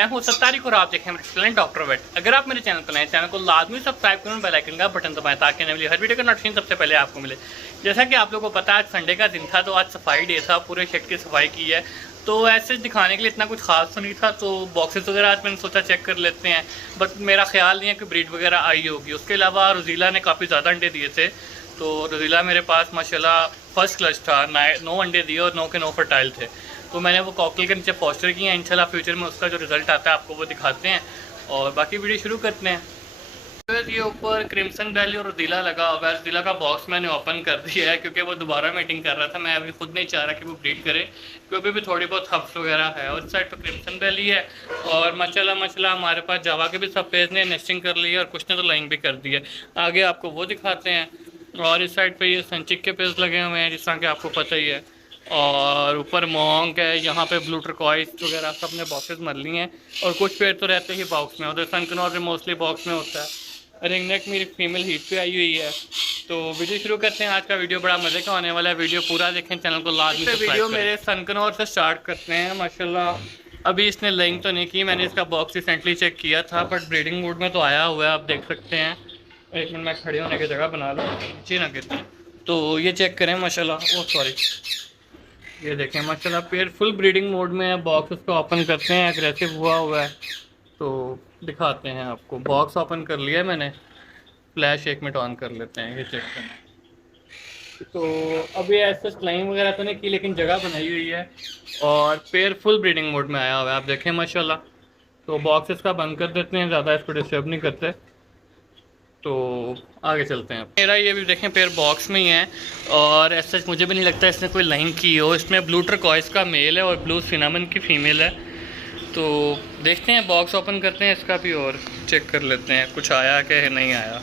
मैं हूं सत्तारिक और आप देखें एक्सीलेंट डॉक्टर वेट। अगर आप मेरे चैनल पर नए चैनल को लाजमी सब्सक्राइब करें, बेल आइकन का बटन दबाएं ताकि आने वाली हर वीडियो का नोटिफिकेशन सबसे पहले आपको मिले। जैसा कि आप लोगों को पता है आज संडे का दिन था, तो आज सफाई डे था, पूरे शेड की सफाई की है। तो ऐसे दिखाने के लिए इतना कुछ खास तो नहीं था, तो बॉक्सेस वगैरह आज मैंने सोचा चेक कर लेते हैं, बट मेरा ख्याल नहीं है कि ब्रीड वगैरह आई होगी। उसके अलावा रोजीला ने काफ़ी ज़्यादा अंडे दिए थे, तो रोजीला मेरे पास माशाल्लाह फर्स्ट क्लच था, 9 अंडे दिए और 9 के 9 फर्टाइल थे। तो मैंने वो कॉकटेल के नीचे फॉस्टर किए हैं, इंशाल्लाह फ्यूचर में उसका जो रिजल्ट आता है आपको वो दिखाते हैं और बाकी वीडियो शुरू करते हैं। फिर ये ऊपर क्रिम्सन वैली और रोजीला लगा हुआ है। रोजीला का बॉक्स मैंने ओपन कर दिया है क्योंकि वो दोबारा मीटिंग कर रहा था। मैं अभी खुद नहीं चाह रहा कि वो ब्रीड करे क्योंकि भी थोड़ी बहुत हब्स वगैरह है। और इस साइड पर क्रिम्सन वैली है और माशाल्लाह हमारे पास जावा के भी सब पेज ने नेस्टिंग कर ली है और कुछ ने तो लाइंग भी कर दी है। आगे आपको वो दिखाते हैं। और इस साइड पे ये संचिक के पेज लगे हुए हैं, जिस तरह कि आपको पता ही है। और ऊपर मोंग है, यहाँ पे ब्लू टर्कोइस वगैरह सब ने बॉक्सेस मर लिए हैं और कुछ पेड़ तो रहते ही बॉक्स में, उधर सनकनॉर मोस्टली बॉक्स में होता है। रिंग नेक मेरी फीमेल हीट पे आई हुई है। तो वीडियो शुरू करते हैं। आज का वीडियो बड़ा मजे का होने वाला है, वीडियो पूरा देखें, चैनल को लाजमी सब्सक्राइब वीडियो मेरे सनकनॉर से स्टार्ट करते हैं। माशाल्लाह अभी इसने लेइंग तो नहीं की, मैंने इसका बॉक्स रिसेंटली चेक किया था, बट ब्रीडिंग मूड में तो आया हुआ है, आप देख सकते हैं। एक मिनट मैं खड़े होने की जगह बना लूँ, नीचे ना गिरते। तो ये चेक करें माशाल्लाह, ओ सॉरी, ये देखें माशाल्लाह पेयर फुल ब्रीडिंग मोड में है। बॉक्स उसको ओपन करते हैं, एग्रेसिव हुआ है तो दिखाते हैं आपको। बॉक्स ओपन कर लिया मैंने, फ्लैश 1 मिनट ऑन कर लेते हैं, ये चेक करें। तो अभी ऐसा स्लाइम वगैरह तो नहीं की, लेकिन जगह बनाई हुई है और पेयर फुल ब्रीडिंग मोड में आया हुआ है, आप देखें माशाल्लाह। तो बॉक्स इसका बंद कर देते हैं, ज़्यादा इसको डिस्टर्ब नहीं करते। तो आगे चलते हैं। मेरा ये भी देखें पेयर बॉक्स में ही है और ऐसा मुझे भी नहीं लगता इसने कोई लाइन की हो। इसमें ब्लू टर्कोइस का मेल है और ब्लू सिनामन की फ़ीमेल है। तो देखते हैं, बॉक्स ओपन करते हैं इसका भी और चेक कर लेते हैं कुछ आया क्या है, नहीं आया।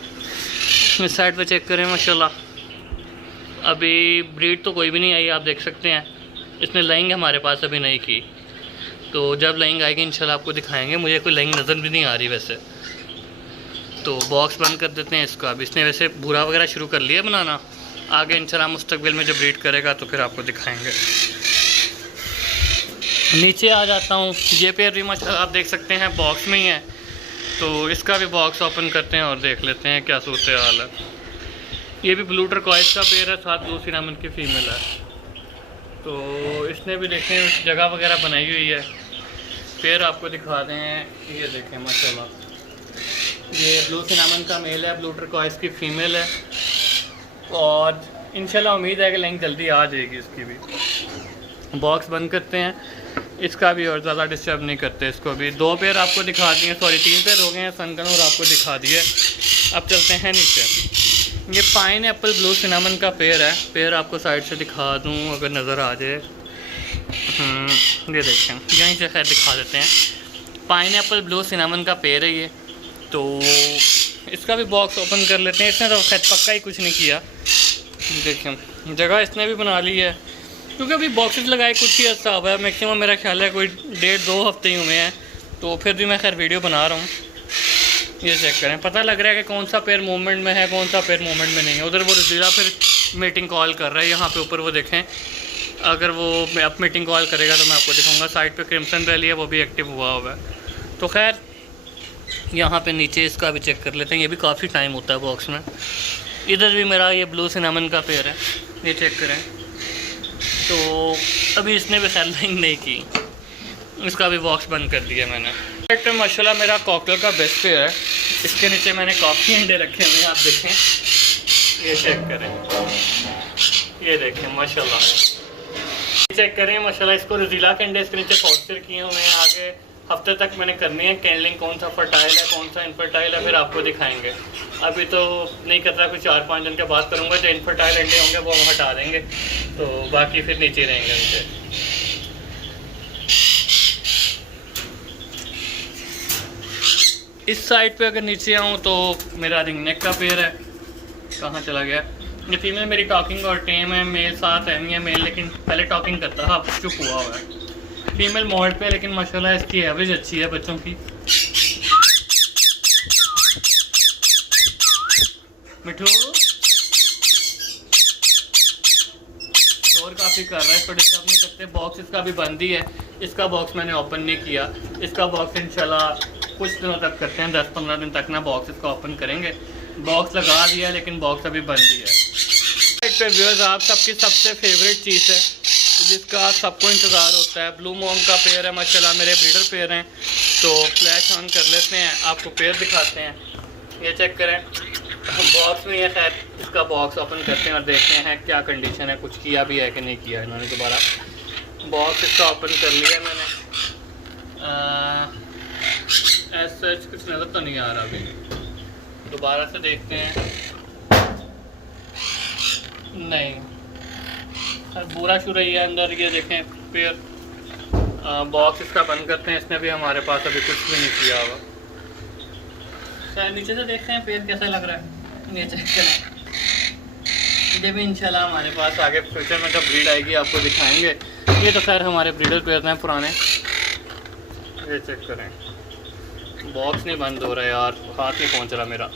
इस साइड पे चेक करें माशाल्लाह अभी ब्रीड तो कोई भी नहीं आई, आप देख सकते हैं। इसने लाइंग हमारे पास अभी नहीं की, तो जब लाइंग आएगी इंशाल्लाह आपको दिखाएंगे। मुझे कोई लाइंग नज़र भी नहीं आ रही वैसे। तो बॉक्स बंद कर देते हैं इसका। अब इसने वैसे भूरा वगैरह शुरू कर लिया बनाना, आगे इंशाल्लाह मुस्तकबिल में जब ब्रीड करेगा तो फिर आपको दिखाएंगे। नीचे आ जाता हूँ। ये पेयर भी माशाल्लाह आप देख सकते हैं बॉक्स में ही है, तो इसका भी बॉक्स ओपन करते हैं और देख लेते हैं क्या सूरत हाल है। ये भी ब्लू टर्कोइस का पेयर है, साथ ब्लू सिनामन की फ़ीमेल है। तो इसने भी देखें जगह वगैरह बनाई हुई है। पेयर आपको दिखा दें, ये देखें माशाल्लाह ये ब्लू सिनामन का मेल है, ब्लू टर्कोइस की फ़ीमेल है और इंशाल्लाह उम्मीद है कि लाइन जल्दी आ जाएगी इसकी भी। बॉक्स बंद करते हैं इसका भी और ज़्यादा डिस्टर्ब नहीं करते इसको भी। 2 पेयर आपको दिखा दिए, सॉरी 3 पेयर हो गए हैं सनकन और आपको दिखा दिए। अब चलते हैं नीचे। ये पाइन एप्पल ब्लू सिनामन का पेयर है। पेयर आपको साइड से दिखा दूँ अगर नज़र आ जाए। ये देखें, यहीं से खैर दिखा देते हैं। पाइन एप्पल ब्लू सिनामन का पेयर है ये। तो इसका भी बॉक्स ओपन कर लेते हैं। इसने तो खैर पक्का ही कुछ नहीं किया, देखें जगह इसने भी बना ली है क्योंकि अभी बॉक्सेस लगाए कुछ ही अर्सा हुआ है। मैक्सिमम मेरा ख्याल है कोई 1.5-2 हफ्ते ही हुए हैं, तो फिर भी मैं खैर वीडियो बना रहा हूँ। ये चेक करें, पता लग रहा है कि कौन सा पेयर मूवमेंट में है, कौन सा पेयर मूवमेंट में नहीं है। उधर वो रोजीला फिर मीटिंग कॉल कर रहा है, यहाँ पे ऊपर वो देखें। अगर वो अब मीटिंग कॉल करेगा तो मैं आपको दिखाऊँगा। साइड पर क्रिम्सन वैली है, वो भी एक्टिव हुआ हुआ है। तो खैर यहाँ पे नीचे इसका भी चेक कर लेते हैं। ये भी काफ़ी टाइम होता है बॉक्स में। इधर भी मेरा ये ब्लू सिनामन का पेयर है, ये चेक करें। तो अभी इसने भी खैर लाइन नहीं की, इसका भी बॉक्स बंद कर दिया मैंने। तो माशाल्लाह मेरा कॉकटेल का बेस्ट पेयर है। इसके नीचे मैंने काफ़ी अंडे रखे हुए हैं, आप देखें, ये चेक करें, ये देखें माशाल्लाह, चेक करें माशाल्लाह। इसको रोजीला के अंडे इसके नीचे फॉस्टर किए हुए हैं। आगे हफ्ते तक मैंने करनी है कैंडलिंग, कौन सा फर्टाइल है कौन सा इनफर्टाइल है, फिर आपको दिखाएंगे। अभी तो नहीं कर रहा, कुछ 4-5 दिन के बाद करूँगा। जो इनफर्टाइल अंडे होंगे वो हम हटा देंगे, तो बाकी फिर नीचे रहेंगे उनके। इस साइड पे अगर नीचे आऊँ तो मेरा रिंग नेक का पेयर है, कहाँ चला गया। ये फीमेल मेरी टॉकिंग और टेम है, मेल साथ है नहीं है मेल, लेकिन पहले टॉकिंग करता था, अब चुप हुआ हुआ है। फीमेल मोल्ड पे, लेकिन माशाल्लाह इसकी एवरेज अच्छी है बच्चों की। मिठू शोर काफ़ी कर रहा है, इसको डिस्टर्ब नहीं करते। बॉक्स इसका भी बंद ही है, इसका बॉक्स मैंने ओपन नहीं किया। इसका बॉक्स इंशाल्लाह कुछ दिनों तक करते हैं, 10-15 दिन तक ना बॉक्स इसका ओपन करेंगे। बॉक्स लगा दिया लेकिन बॉक्स अभी बंद ही है। पे व्यूअर्स, आप सबकी सबसे फेवरेट चीज़ है जिसका सबको इंतज़ार होता है, ब्लू मॉन्ग का पेयर है माशाल्लाह, मेरे ब्रीडर पेयर हैं। तो फ्लैश ऑन कर लेते हैं, आपको पेयर दिखाते हैं। ये चेक करें, बॉक्स में है। खैर इसका बॉक्स ओपन करते हैं और देखते हैं क्या कंडीशन है, कुछ किया भी है कि नहीं किया इन्होंने। दोबारा बॉक्स इसका ओपन कर लिया मैंने। ऐसा कुछ नज़र तो नहीं आ रहा अभी, दोबारा से देखते हैं। नहीं, पूरा शुरू ही है अंदर। ये देखें पेयर, बॉक्स इसका बंद करते हैं। इसने भी हमारे पास अभी कुछ भी नहीं किया होगा। शायद नीचे से देखते हैं पेयर कैसा लग रहा है, ये चेक करें। ये भी इंशाल्लाह हमारे पास आगे फ्यूचर में जब ब्रीड आएगी आपको दिखाएंगे। ये तो खैर हमारे ब्रीडर पेयर हैं पुराने। ये चेक करें, बॉक्स नहीं बंद हो रहा है यार, हाथ नहीं पहुंच रहा मेरा।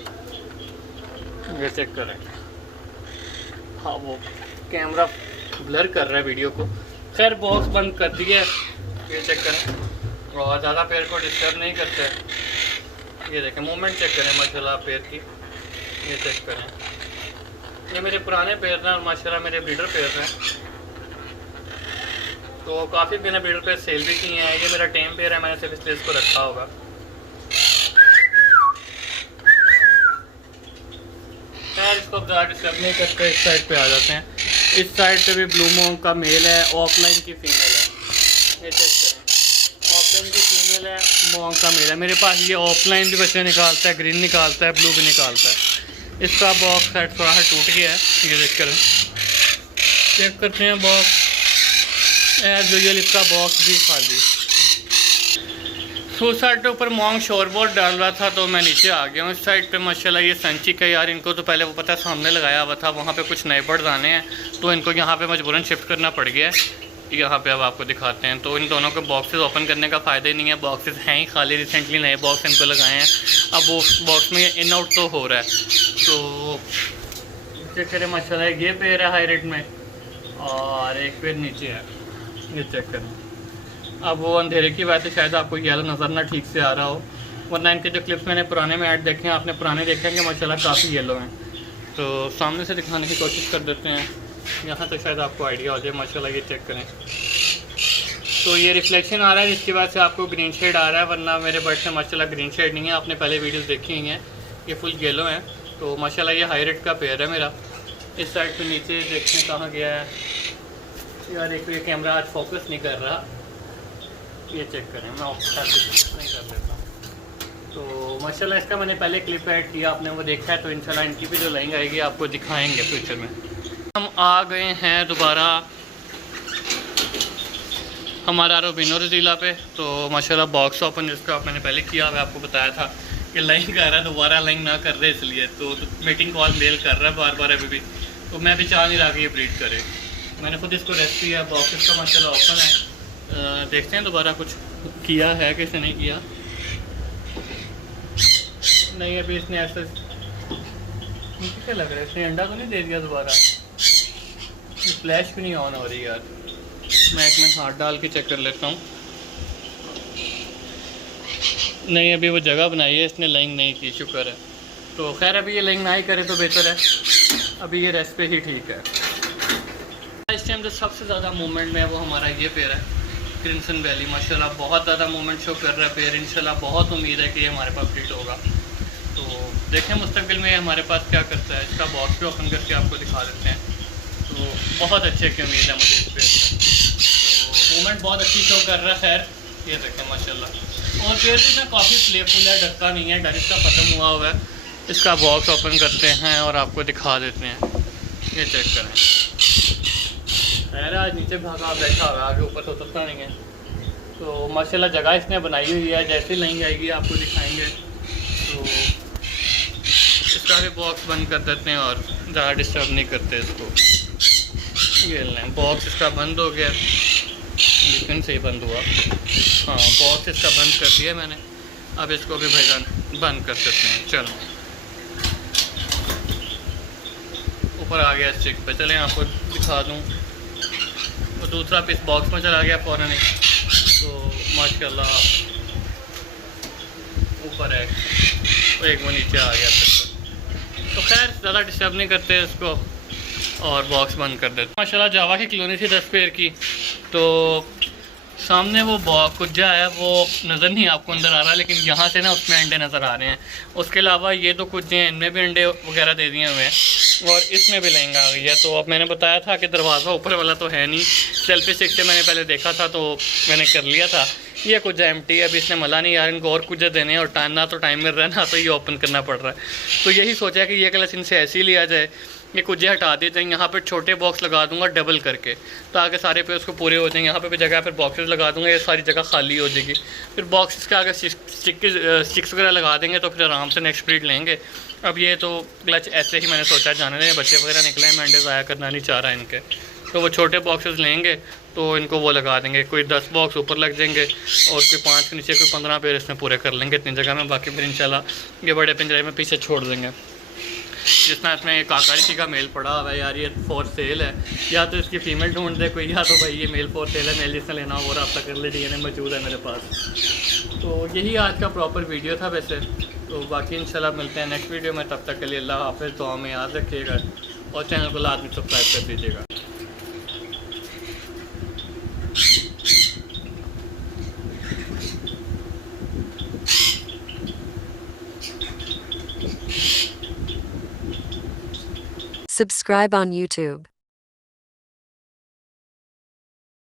ये चेक करें, हाँ वो कैमरा ब्लर कर रहा है वीडियो को। खैर बॉक्स बंद कर दिया है। ये चेक करें, और ज़्यादा पेयर को डिस्टर्ब नहीं करते। ये देखें, मूवमेंट चेक करें माशाल्लाह पेयर की। ये चेक करें, ये मेरे पुराने पेयर हैं और माशाल्लाह मेरे ब्रीडर पेयर हैं। तो काफ़ी मैंने ब्रीडर पेयर सेल भी किए हैं। ये मेरा टेम पेयर है, मैंने सिर्फ इसलिए इसको रखा होगा। खैर इसको ज़्यादा डिस्टर्ब नहीं करते, इस साइड पे आ जाते हैं। इस साइड पे भी ब्लू मॉन्ग का मेल है, ऑफलाइन की फीमेल है। ये चेक करें, ऑफलाइन की फीमेल है, मॉन्ग का मेल है। मेरे पास ये ऑफलाइन भी बच्चे निकालता है, ग्रीन निकालता है, ब्लू भी निकालता है। इसका बॉक्स साइड थोड़ा सा टूट गया है। ये देख कर चेक करते हैं बॉक्स। एज यूजुअल इसका बॉक्स भी खाली। उस साइड पे ऊपर मॉन्ग शोरबोर्ड डाल रहा था तो मैं नीचे आ गया हूँ। इस साइड पे माशाल्लाह ये संची का यार, इनको तो पहले वो पता सामने लगाया हुआ था, वहाँ पे कुछ नए बर्ड्स आने हैं तो इनको यहाँ पे मजबूरन शिफ्ट करना पड़ गया है। यहाँ पे अब आपको दिखाते हैं। तो इन दोनों के बॉक्सेस ओपन करने का फ़ायदा ही नहीं है, बॉक्सेस हैं ही खाली। रिसेंटली नए बॉक्स इनको लगाए हैं, अब वो बॉक्स में इन आउट तो हो रहा है। तो चेक करें माशाल्लाह, ये पेयर है हाई रेट में और एक पेयर नीचे है। ये चेक करें, अब वो अंधेरे की बात है, शायद आपको येलो नज़र ना ठीक से आ रहा हो, वरना इनके जो क्लिप्स मैंने पुराने में ऐड देखे हैं, आपने पुराने देखे हैं कि माशाल्लाह काफ़ी येलो हैं। तो सामने से दिखाने की कोशिश कर देते हैं, यहाँ तो शायद आपको आइडिया हो जाए। माशाल्लाह ये चेक करें, तो ये रिफ्लेक्शन आ रहा है जिसकी वजह से आपको ग्रीन शेड आ रहा है, वरना मेरे बर्ड्स में माशाल्लाह ग्रीन शेड नहीं है। आपने पहले वीडियोस देखी हुई हैं, ये फुल येलो हैं। तो माशाल्लाह ये हाई रेट का पेयर है मेरा। इस साइड पे नीचे देखने कहाँ गया है यार, एक तो ये कैमरा आज फोकस नहीं कर रहा। ये चेक करें, मैं नहीं कर लेता। तो माशाल्लाह इसका मैंने पहले क्लिप ऐड किया, आपने वो देखा है। तो इंशाल्लाह इनकी भी जो लाइन आएगी आपको दिखाएंगे फ्यूचर में। हम आ गए हैं दोबारा हमारा रोबिनो रजीला पे। तो माशाल्लाह बॉक्स ओपन जिसका मैंने पहले किया हुआ, आपको बताया था कि लाइन कर रहा है, दोबारा लाइन ना कर रहे इसलिए। तो मीटिंग कॉल मेल कर रहा है बार बार अभी भी, तो मैं भी चाह नहीं रहा कि ये ब्रीड करे। मैंने खुद इसको रेस्ट किया, बॉक्स इसका माशाल्लाह ओपन है। देखते हैं दोबारा कुछ किया है कि इसने नहीं किया। नहीं अभी इसने ऐसा क्या लग रहा है, इसने अंडा तो नहीं दे दिया दोबारा। फ्लैश भी नहीं ऑन हो रही यार, मैं एक में हाथ डाल के चेक कर लेता हूँ। नहीं अभी वो जगह बनाई है इसने, लाइन नहीं की, शुक्र है। तो खैर अभी ये लाइन ना ही करे तो बेहतर है, अभी ये रेस्ट पे ही ठीक है। इस टाइम जो सबसे ज़्यादा मूवमेंट में है वो हमारा ये पेयर है क्रिम्सन वैली। माशाल्लाह बहुत ज़्यादा मूवमेंट शो कर रहा है पेयर। इंशाल्लाह बहुत उम्मीद है कि ये हमारे पास ब्रीड होगा। तो देखें मुस्तकबिल में हमारे पास क्या करता है। इसका बॉक्स भी ओपन करके आपको दिखा देते हैं। तो बहुत अच्छे की उम्मीद है मुझे इस पेयर से। तो मूवमेंट बहुत अच्छी शो कर रहा है। खैर ये देखें माशाल्लाह, और पेयर भी ना काफ़ी प्लेफुल है, डरता नहीं है, डर इसका ख़त्म हुआ हुआ है। इसका बॉक्स ओपन करते हैं और आपको दिखा देते हैं। ये चेक करें, खैर आज नीचे भागा बैठा हुआ है, आगे ऊपर तो उतरता नहीं है। तो माशाल्लाह जगह इसने बनाई हुई है, जैसे लाइन आएगी आपको दिखाएंगे। तो इसका भी बॉक्स बंद कर देते हैं और ज़्यादा डिस्टर्ब नहीं करते इसको। ये लें, बॉक्स इसका बंद हो गया, लेकिन से ही बंद हुआ। हाँ बॉक्स इसका बंद कर दिया मैंने, अब इसको भी भाईजान बंद कर देते हैं। चलो ऊपर आ गया स्टिक पे, चलें आपको दिखा दूँ। और दूसरा पीस बॉक्स में चला गया फ़ौरन ही। तो माशाल्लाह ऊपर है और एक वो नीचे आ गया फिर। तो खैर ज़्यादा डिस्टर्ब नहीं करते इसको और बॉक्स बंद कर देते। माशाल्लाह जावा की कॉलोनी थी 10 पेड़ की, तो सामने वो कुज्जा है वो नज़र नहीं आपको अंदर आ रहा, लेकिन यहाँ से ना उसमें अंडे नज़र आ रहे हैं। उसके अलावा ये तो कुज्जे हैं, इनमें भी अंडे वगैरह दे दिए हुए हैं और इसमें भी लाइन आ गई है। तो अब मैंने बताया था कि दरवाज़ा ऊपर वाला तो है नहीं, सेल्फी स्टिक से मैंने पहले देखा था तो मैंने कर लिया था। ये कुज्जा एम्प्टी है, अभी इसने मला नहीं, यार इनको और कुज्जे देने हैं और ना तो टाइम मिल रहा है ना तो ये ओपन करना पड़ रहा है। तो यही सोचा कि ये क्लच इनसे ऐसे ही लिया जाए, ये कुज्जे हटा देते हैं। यहाँ पर छोटे बॉक्स लगा दूंगा डबल करके ताकि सारे पे उसको पूरे हो जाएंगे। यहाँ पे भी जगह पर बॉक्सेस लगा दूंगा, ये सारी जगह खाली हो जाएगी। फिर बॉक्सेस का अगर स्टिक्स वगैरह लगा देंगे तो फिर आराम से नेक्स्ट ब्रीड लेंगे। अब ये तो क्लच ऐसे ही मैंने सोचा जाने दें, बच्चे वगैरह निकले हैं, मैं अंडे ज़ाया करना नहीं चाह रहा इनके। तो वो छोटे बॉक्सेस लेंगे तो इनको वो लगा देंगे, कोई 10 बॉक्स ऊपर लग जाएंगे और कोई 5 के नीचे कोई 15 पेड़ इसमें पूरे कर लेंगे इतनी जगह में। बाकी फिर इंशाल्लाह ये बड़े पिंजरे में पीछे छोड़ देंगे। जिसमें इसमें एक काकारिशी का मेल पड़ा हुआ है, यार ये फॉर सेल है, या तो इसकी फ़ीमेल ढूंढ दे कोई, या तो भाई ये मेल फॉर सेल है, मेल जिसने लेना हो वो रब्ता कर ले, DNA मौजूद है मेरे पास। तो यही आज का प्रॉपर वीडियो था वैसे। तो बाकी इंशाल्लाह मिलते हैं नेक्स्ट वीडियो में, तब तक के लिए अल्लाह हाफ़िज़, दुआ में याद रखिएगा और चैनल को लाजमी सब्सक्राइब कर दीजिएगा। Subscribe on YouTube.